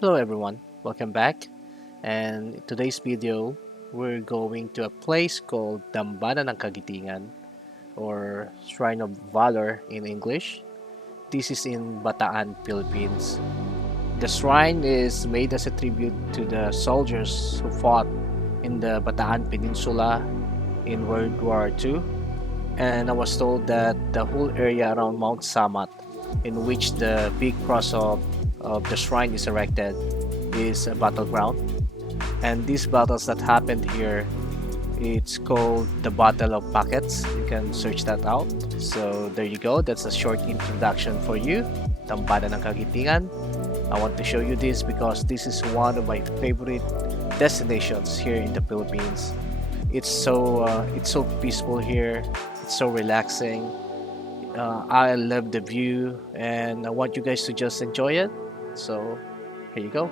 Hello everyone, welcome back. And in today's video, we're going to a place called Dambana ng Kagitingan or Shrine of Valor in English. This is in Bataan, Philippines. The shrine is made as a tribute to the soldiers who fought in the Bataan Peninsula in World War II. And I was told that the whole area around Mount Samat, in which the big cross of the shrine is erected, is a battleground. And these battles that happened here, it's called the Battle of Packets. You can search that out. So there you go. That's a short introduction for you. Dambana ng Kagitingan. I want to show you this because this is one of my favorite destinations here in the Philippines. It's so peaceful here. It's so relaxing. I love the view, and I want you guys to just enjoy it. So here you go.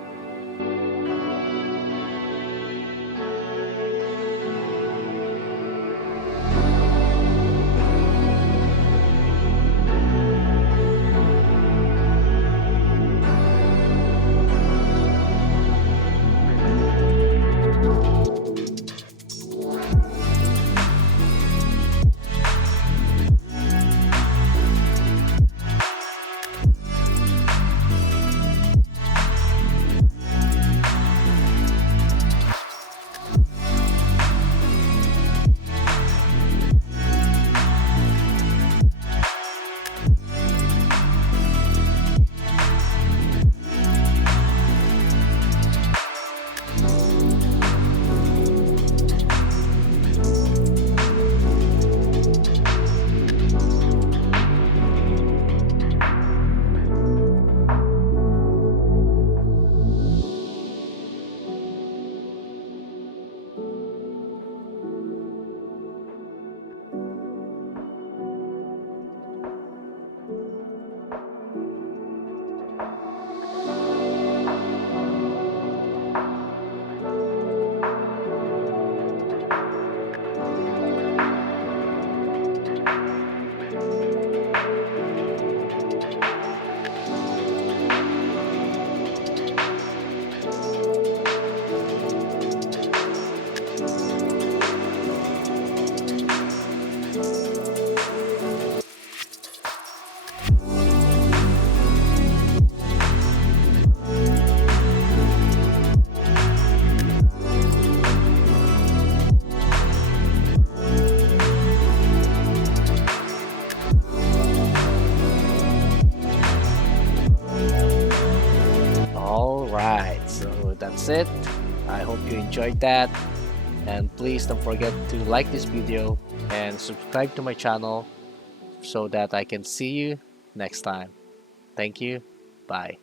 Alright, so that's it. I hope you enjoyed that. And please don't forget to like this video and subscribe to my channel so that I can see you next time. Thank you. Bye.